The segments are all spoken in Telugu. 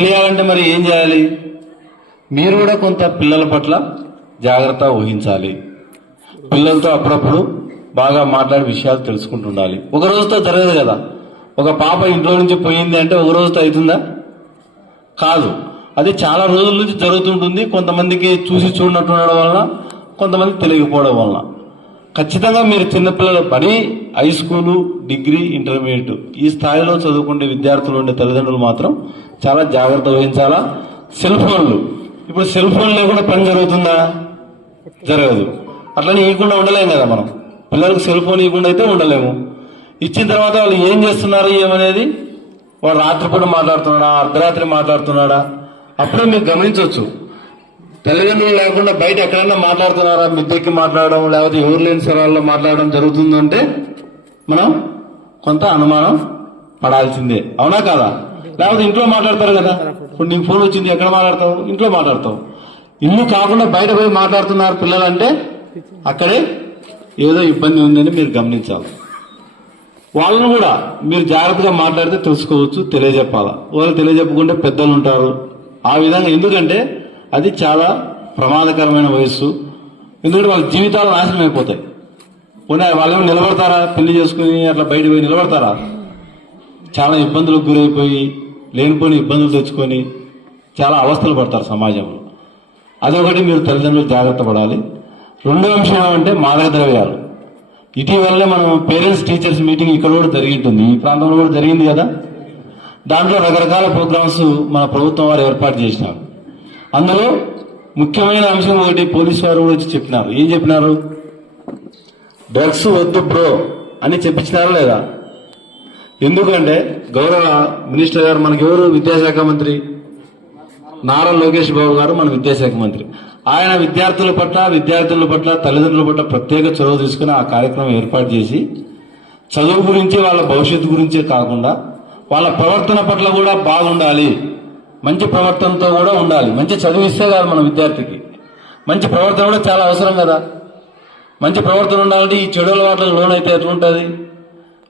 తెలియాలంటే మరి ఏం చేయాలి? మీరు కూడా కొంత పిల్లల పట్ల జాగ్రత్త ఊహించాలి పిల్లలతో అప్పుడప్పుడు బాగా మాట్లాడే విషయాలు తెలుసుకుంటుండాలి. ఒక రోజుతో జరగదు కదా. ఒక పాప ఇంట్లో నుంచి పోయింది అంటే ఒక రోజుతో అవుతుందా? కాదు. అది చాలా రోజుల నుంచి జరుగుతుంటుంది. కొంతమందికి చూసి చూడనట్టు ఉండడం వలన కొంతమంది తెలియకపోవడం వలన. ఖచ్చితంగా మీరు చిన్నపిల్లలు పడి హై స్కూలు డిగ్రీ ఇంటర్మీడియట్ ఈ స్థాయిలో చదువుకునే విద్యార్థులు ఉండే తల్లిదండ్రులు మాత్రం చాలా జాగ్రత్త వహించాలా? సెల్ ఫోన్లు ఇప్పుడు సెల్ ఫోన్ లేకుండా పని జరుగుతుందా? జరగదు. అట్లనే ఇవ్వకుండా ఉండలేము కదా మనం. పిల్లలకు సెల్ ఫోన్ ఇవ్వకుండా అయితే ఉండలేము. ఇచ్చిన తర్వాత వాళ్ళు ఏం చేస్తున్నారు ఏమనేది? వాడు రాత్రిపూట మాట్లాడుతున్నాడా అర్ధరాత్రి మాట్లాడుతున్నాడా? అప్పుడే మీరు గమనించవచ్చు. తల్లిదండ్రులు లేకుండా బయట ఎక్కడైనా మాట్లాడుతున్నారా? మిద్దెక్కి మాట్లాడడం లేకపోతే ఎవరు లేని స్థలాల్లో మాట్లాడడం జరుగుతుందంటే మనం కొంత అనుమానం పడాల్సిందే. అవునా కాదా? లేకపోతే ఇంట్లో మాట్లాడతారు కదా. ఇప్పుడు నీకు ఫోన్ వచ్చింది ఎక్కడ మాట్లాడతావు? ఇంట్లో మాట్లాడతావు. ఇల్లు కాకుండా బయట పోయి మాట్లాడుతున్నారు పిల్లలంటే అక్కడే ఏదో ఇబ్బంది ఉందని మీరు గమనించాలి. వాళ్ళను కూడా మీరు జాగ్రత్తగా మాట్లాడితే తెలుసుకోవచ్చు తెలియజెప్పాలా? వాళ్ళు తెలియజెప్పకుంటే పెద్దలు ఉంటారు. ఆ విధంగా ఎందుకంటే అది చాలా ప్రమాదకరమైన వయస్సు. ఎందుకంటే వాళ్ళ జీవితాలు నాశనం అయిపోతాయి పోనీ వాళ్ళు నిలబడతారా? పెళ్ళి చేసుకుని అట్లా బయట పోయి నిలబడతారా? చాలా ఇబ్బందులకు గురైపోయి లేనిపోని ఇబ్బందులు తెచ్చుకొని చాలా అవస్థలు పడతారు సమాజంలో. అదొకటి మీరు తల్లిదండ్రులు జాగ్రత్త పడాలి. రెండో అంశం ఏమంటే మాదక ద్రవ్యాలు. ఇటీవలనే మనం పేరెంట్స్ టీచర్స్ మీటింగ్ ఇక్కడ కూడా జరిగింటుంది. ఈ ప్రాంతంలో కూడా జరిగింది కదా? దాంట్లో రకరకాల ప్రోగ్రామ్స్ మన ప్రభుత్వం వారు ఏర్పాటు చేసినారు. అందులో ముఖ్యమైన అంశం ఒకటి పోలీసు వారు కూడా వచ్చి చెప్పినారు. ఏం చెప్పినారు? డ్రగ్స్ వద్దు బ్రో అని చెప్పించినారా లేదా? ఎందుకంటే గౌరవ మినిస్టర్ గారు మనకి ఎవరు? విద్యాశాఖ మంత్రి. నారా లోకేష్ బాబు గారు మన విద్యాశాఖ మంత్రి. ఆయన విద్యార్థుల పట్ల విద్యార్థుల పట్ల తల్లిదండ్రుల పట్ల ప్రత్యేక చొరవ తీసుకుని ఆ కార్యక్రమం ఏర్పాటు చేసి చదువు గురించి వాళ్ళ భవిష్యత్తు గురించే కాకుండా వాళ్ళ ప్రవర్తన పట్ల కూడా బాగుండాలి. మంచి ప్రవర్తనతో కూడా ఉండాలి. మంచి చదువు ఇస్తే కాదు మన విద్యార్థికి. మంచి ప్రవర్తన కూడా చాలా అవసరం కదా. మంచి ప్రవర్తన ఉండాలంటే ఈ చెడు అలవాట్లకు లోనైతే ఎట్లుంటుంది?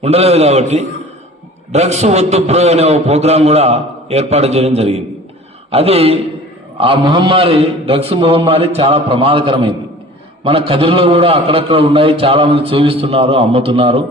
ఉండలేదు కాబట్టి డ్రగ్స్ వద్దు ప్రో అనే ఒక ప్రోగ్రాం కూడా ఏర్పాటు చేయడం జరిగింది. అది ఆ మహమ్మారి డ్రగ్స్ మహమ్మారి చాలా ప్రమాదకరమైంది. మన కదిరిలో కూడా అక్కడక్కడ ఉన్నాయి చాలామంది సేవిస్తున్నారు అమ్ముతున్నారు.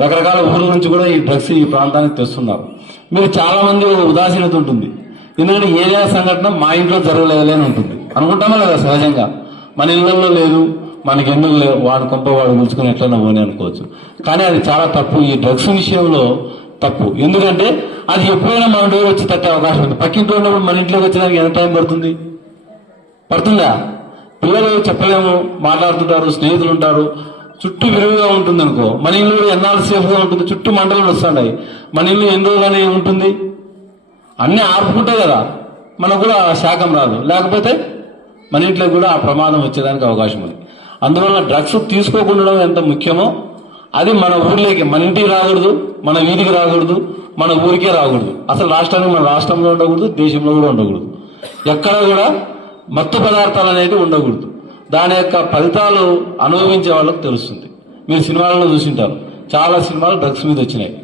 రకరకాల ఊర్ల నుంచి కూడా ఈ డ్రగ్స్ ఈ ప్రాంతానికి తెస్తున్నారు. మీరు చాలామంది ఉదాసీనత ఉంటుంది. ఎందుకంటే ఏదైనా సంఘటన మా ఇంట్లో జరగలేదులే అని ఉంటుంది. అనుకుంటామా లేదా సహజంగా? మన ఇళ్ళలో లేదు మనకి ఎందుకు వాడుకుంటూ వాడు కొంప వాడు పిలుచుకుని ఎట్లన్నా పోనీ అనుకోవచ్చు. కానీ అది చాలా తప్పు. ఈ డ్రగ్స్ విషయంలో తప్పు. ఎందుకంటే అది ఎప్పుడైనా మన డోర్ వచ్చి తట్టే అవకాశం ఉంది. పక్కింట్లో ఉన్నప్పుడు మన ఇంట్లోకి వచ్చేదానికి ఎంత టైం పడుతుంది? పడుతుందా? పిల్లలు చెప్పలేము మాట్లాడుతుంటారు స్నేహితులు ఉంటారు. చుట్టూ విరివిగా ఉంటుంది అనుకో. మన ఇల్లు ఎన్నాళ్ళు సేఫ్గా ఉంటుంది? చుట్టూ మంటలు వస్తున్నాయి మన ఇల్లు ఎన్ని రోజులనే ఉంటుంది? అన్ని ఆపుకుంటే కదా. మనకు కూడా శాఖం రాదు. లేకపోతే మన ఇంట్లో కూడా ఆ ప్రమాదం వచ్చేదానికి అవకాశం ఉంది. అందువల్ల డ్రగ్స్ తీసుకోకుండా ఎంత ముఖ్యమో అది మన ఊర్లోకి మన ఇంటికి రాకూడదు మన వీధికి రాకూడదు మన ఊరికే రాకూడదు. అసలు రాష్ట్రానికి మన రాష్ట్రంలో ఉండకూడదు దేశంలో కూడా ఉండకూడదు. ఎక్కడ కూడా మత్తు పదార్థాలు అనేది ఉండకూడదు. దాని యొక్క ఫలితాలు అనుభవించే వాళ్ళకి తెలుస్తుంది. మీరు సినిమాలలో చూసింటారు. చాలా సినిమాలు డ్రగ్స్ మీద వచ్చినాయి.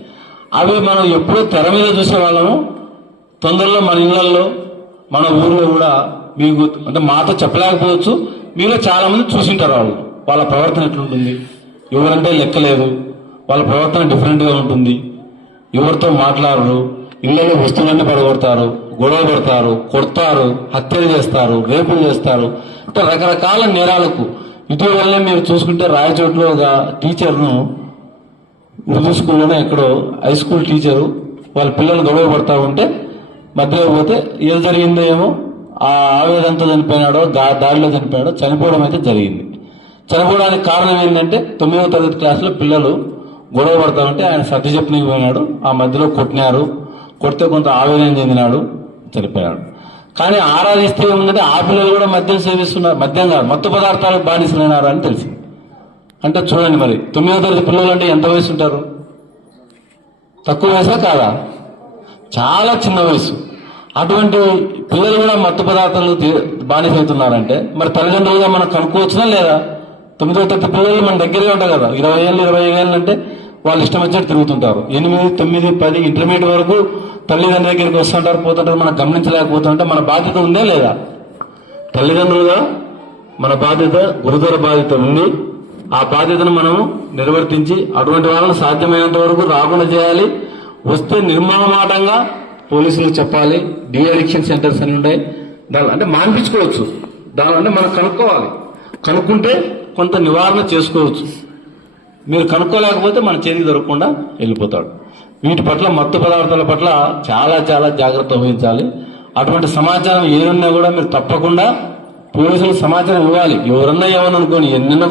అవి మనం ఎప్పుడూ తెర మీద చూసే వాళ్ళము. తొందరలో మన ఇళ్ళలో మన ఊర్లో కూడా మీకు అంటే మాతో చెప్పలేకపోవచ్చు. మీలో చాలా మంది చూసింటారు వాళ్ళు. వాళ్ళ ప్రవర్తన ఎట్లుంటుంది? ఎవరంటే లెక్కలేదు. వాళ్ళ ప్రవర్తన డిఫరెంట్గా ఉంటుంది. ఎవరితో మాట్లాడరు. ఇళ్ళలో వస్తువులన్నీ పడగొడతారు. గొడవ పడతారు. కొడతారు. హత్యలు చేస్తారు. రేపులు చేస్తారు. అంటే రకరకాల నేరాలకు. ఇటీవలనే మీరు చూసుకుంటే రాయచోట్లో ఒక టీచర్ను ఉర్దూ స్కూల్లోనే ఎక్కడో హై స్కూల్ టీచరు వాళ్ళ పిల్లలు గొడవ పడతా ఉంటే మధ్యలో పోతే ఏది జరిగిందో ఏమో ఆ ఆవేదంతో చనిపోయినాడో దా- దారిలో చనిపోయాడో చనిపోవడం అయితే జరిగింది. చనిపోవడానికి కారణం ఏంటంటే తొమ్మిదవ తరగతి క్లాసులో పిల్లలు గొడవ పడతామంటే ఆయన సర్ది చెప్పనికి పోయినాడు ఆ మధ్యలో కొట్టినారు కొడితే కొంత ఆవేదన చెందినాడు చనిపోయాడు. కానీ ఆరాధిస్తే ఏముందంటే ఆ పిల్లలు కూడా మద్యం సేవిస్తున్నారు మద్యం కాదు మత్తు పదార్థాలకు బానిసలైనారు అని తెలిసింది అంటే చూడండి మరి తొమ్మిదో తరగతి పిల్లలు అంటే ఎంత వయసు ఉంటారు? తక్కువ వయసా కాదా? చాలా చిన్న వయసు. అటువంటి పిల్లలు కూడా మత్తు పదార్థాలు బానిసవుతున్నారంటే బానిస అవుతున్నారంటే మరి తల్లిదండ్రులుగా మనం కనుక్కోవచ్చునా లేదా? తొమ్మిదో తొమ్మిది పిల్లలు మన దగ్గరే ఉంటారు కదా. ఇరవై ఏళ్ళు ఇరవై ఐదు ఏళ్ళు అంటే వాళ్ళు ఇష్టం వచ్చినట్టు తిరుగుతుంటారు. ఎనిమిది తొమ్మిది పది ఇంటర్మీడియట్ వరకు తల్లిదండ్రుల దగ్గరికి వస్తుంటారు పోతుంటారు మనం గమనించలేకపోతుంటే. మన బాధ్యత ఉందా లేదా? తల్లిదండ్రులుగా మన బాధ్యత గురుతర బాధ్యత ఉంది ఆ బాధ్యతను మనం నిర్వర్తించి అటువంటి వాళ్ళని సాధ్యమైనంత వరకు రాకుండా చేయాలి. వస్తే నిర్మాణమాటంగా పోలీసులకు చెప్పాలి డి అడిక్షన్ సెంటర్స్ అని ఉంటాయి దాని అంటే మాన్పించుకోవచ్చు. దాని అంటే మనం కనుక్కోవాలి. కనుక్కుంటే కొంత నివారణ చేసుకోవచ్చు. మీరు కనుక్కోలేకపోతే మన చేతికి దొరకకుండా వెళ్ళిపోతాడు. వీటి పట్ల మత్తు పదార్థాల పట్ల చాలా చాలా జాగ్రత్త వహించాలి. అటువంటి సమాచారం ఏదున్నా కూడా మీరు తప్పకుండా పోలీసులకు సమాచారం ఇవ్వాలి. ఎవరన్నా ఏమని అనుకోని ఎన్నెన్న